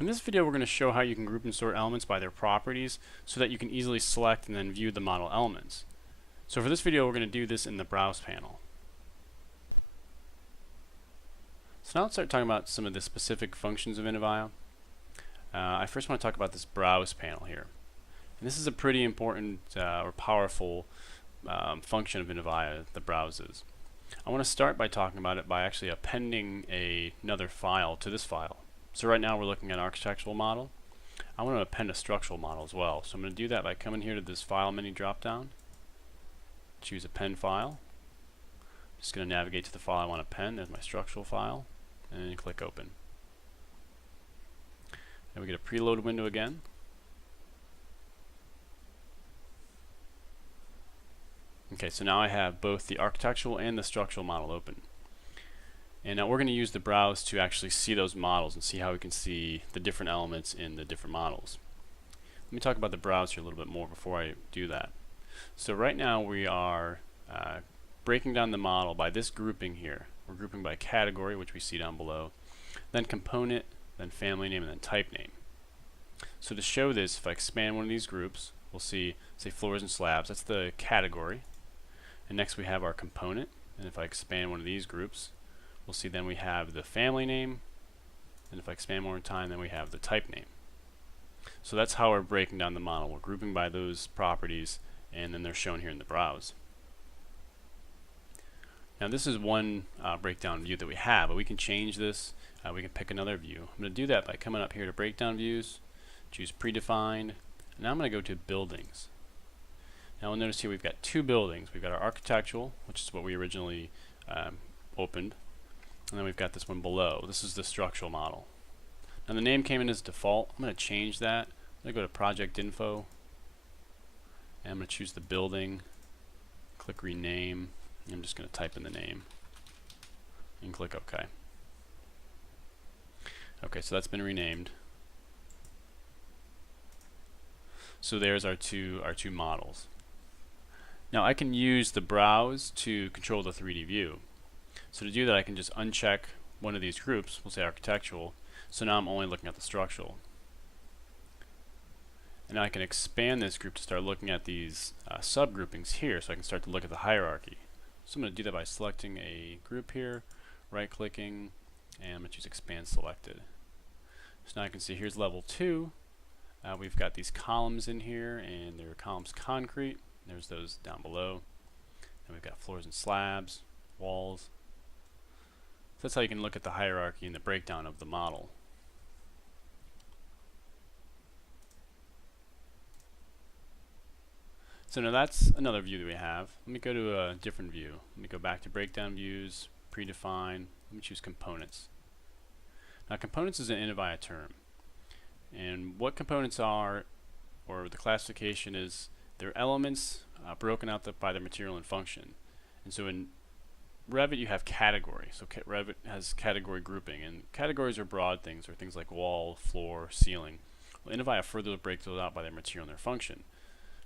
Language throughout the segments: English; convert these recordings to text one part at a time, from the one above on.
In this video, we're going to show how you can group and sort elements by their properties so that you can easily select and then view the model elements. So for this video, we're going to do this in the Browse panel. So now let's start talking about some of the specific functions of Inivia. I first want to talk about this Browse panel here. And this is a pretty important or powerful function of Inivia that browses. I want to start by talking about it by actually appending another file to this file. So right now we're looking at an architectural model. I want to append a structural model as well. So I'm going to do that by coming here to this File menu drop-down, choose Append File. I'm just going to navigate to the file I want to append. There's my structural file, and then click Open. And we get a preload window again. Okay, so now I have both the architectural and the structural model open. And now we're going to use the browse to actually see those models and see how we can see the different elements in the different models. Let me talk about the browse here a little bit more before I do that. So right now we are breaking down the model by this grouping here. We're grouping by category, which we see down below, then component, then family name, and then type name. So to show this, if I expand one of these groups, we'll see, say, floors and slabs. That's the category. And next we have our component. And if I expand one of these groups, we'll see then we have the family name, and if I expand one more time, then we have the type name. So that's how we're breaking down the model. We're grouping by those properties, and then they're shown here in the browse. Now this is one breakdown view that we have, but we can change this. We can pick another view. I'm going to do that by coming up here to breakdown views, choose predefined, and now I'm going to go to buildings. Now we'll notice here we've got two buildings. We've got our architectural, which is what we originally opened, and then we've got this one below. This is the structural model. Now the name came in as default. I'm going to change that. I'm going to go to project info, and I'm going to choose the building, click rename. I'm just going to type in the name and click OK. Okay, so that's been renamed. So there's our two models. Now I can use the browse to control the 3D view. So to do that, I can just uncheck one of these groups. We'll say architectural. So now I'm only looking at the structural. And now I can expand this group to start looking at these subgroupings here, so I can start to look at the hierarchy. So I'm going to do that by selecting a group here, right-clicking, and I'm going to choose Expand Selected. So now I can see here's level 2. We've got these columns in here, and they're columns concrete. There's those down below. And we've got floors and slabs, walls. So that's how you can look at the hierarchy and the breakdown of the model. So now that's another view that we have. Let me go to a different view. Let me go back to breakdown views, predefine. Let me choose components. Now components is an Inivia term. And what components are, or the classification is, they're elements broken out by their material and function. And so in Revit you have category. So Revit has category grouping, and categories are broad things, or things like wall, floor, ceiling. Well, Inivia further breaks those out by their material and their function.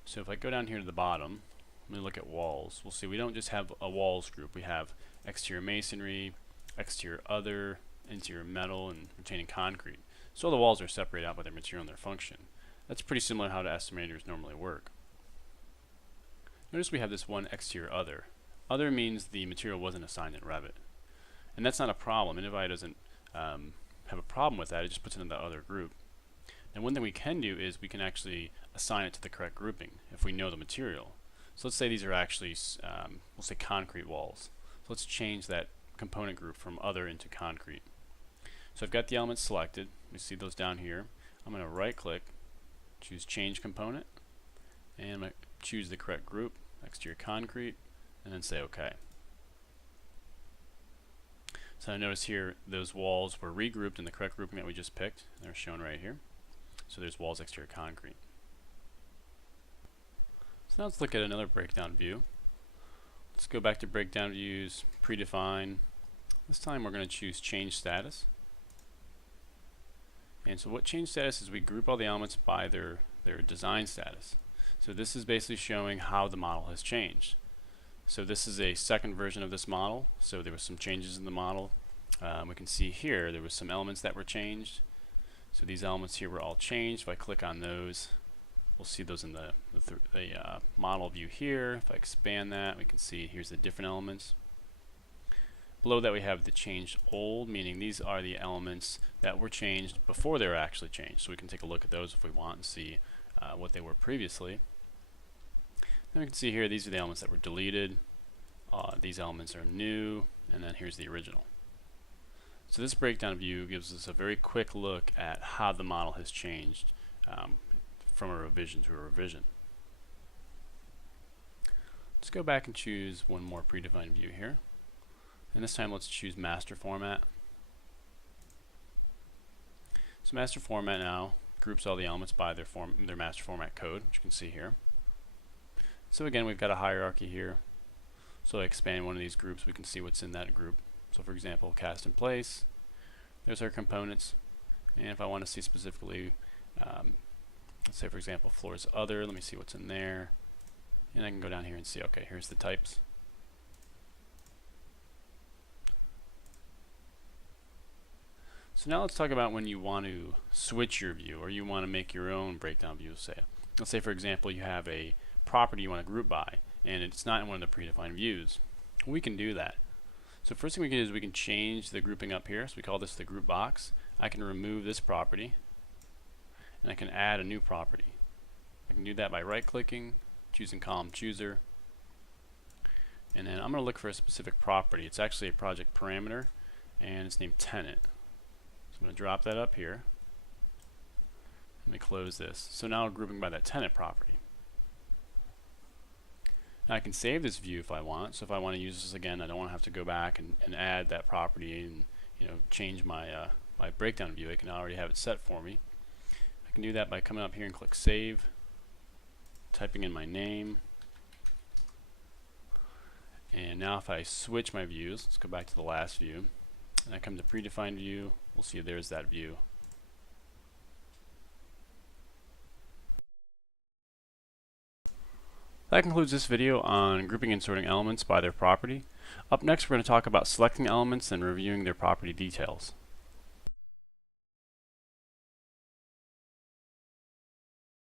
So if I go down here to the bottom, let me look at walls. We'll see we don't just have a walls group. We have exterior masonry, exterior other, interior metal, and retaining concrete. So all the walls are separated out by their material and their function. That's pretty similar to how the estimators normally work. Notice we have this one exterior other. Other means the material wasn't assigned in Revit. And that's not a problem. Inivia doesn't have a problem with that. It just puts it in the other group. And one thing we can do is we can actually assign it to the correct grouping if we know the material. So let's say these are actually, we'll say concrete walls. So let's change that component group from other into concrete. So I've got the elements selected. We see those down here. I'm going to right click, choose change component, and I'm going to choose the correct group, exterior concrete, and then say OK. So I notice here those walls were regrouped in the correct grouping that we just picked. They're shown right here. So there's walls, exterior concrete. So now let's look at another breakdown view. Let's go back to breakdown views, predefine. This time we're going to choose change status. And so what change status is we group all the elements by their design status. So this is basically showing how the model has changed. So this is a second version of this model. So there were some changes in the model. We can see here there was some elements that were changed. So these elements here were all changed. If I click on those, we'll see those in the model view here. If I expand that, we can see here's the different elements. Below that we have the changed old, meaning these are the elements that were changed before they were actually changed. So we can take a look at those if we want and see what they were previously. Then we can see here these are the elements that were deleted. These elements are new, and then here's the original. So this breakdown view gives us a very quick look at how the model has changed from a revision to a revision. Let's go back and choose one more predefined view here. And this time let's choose master format. So master format now groups all the elements by their master format code, which you can see here. So again, we've got a hierarchy here. So I expand one of these groups, we can see what's in that group. So for example, cast in place, there's our components. And if I want to see specifically, let's say for example, floors other, let me see what's in there. And I can go down here and see, okay, here's the types. So now let's talk about when you want to switch your view or you want to make your own breakdown view. Let's say for example you have a property you want to group by and it's not in one of the predefined views. We can do that. So first thing we can do is we can change the grouping up here. So we call this the group box. I can remove this property and I can add a new property. I can do that by right clicking, choosing column chooser, and then I'm going to look for a specific property. It's actually a project parameter and it's named tenant. I'm going to drop that up here. Let me close this. So now we're grouping by that tenant property. Now I can save this view if I want. So if I want to use this again, I don't want to have to go back and add that property and change my my breakdown view. I can already have it set for me. I can do that by coming up here and click save, typing in my name. And now if I switch my views, let's go back to the last view, and I come to predefined view, we'll see there's that view. That concludes this video on grouping and sorting elements by their property. Up next we're going to talk about selecting elements and reviewing their property details.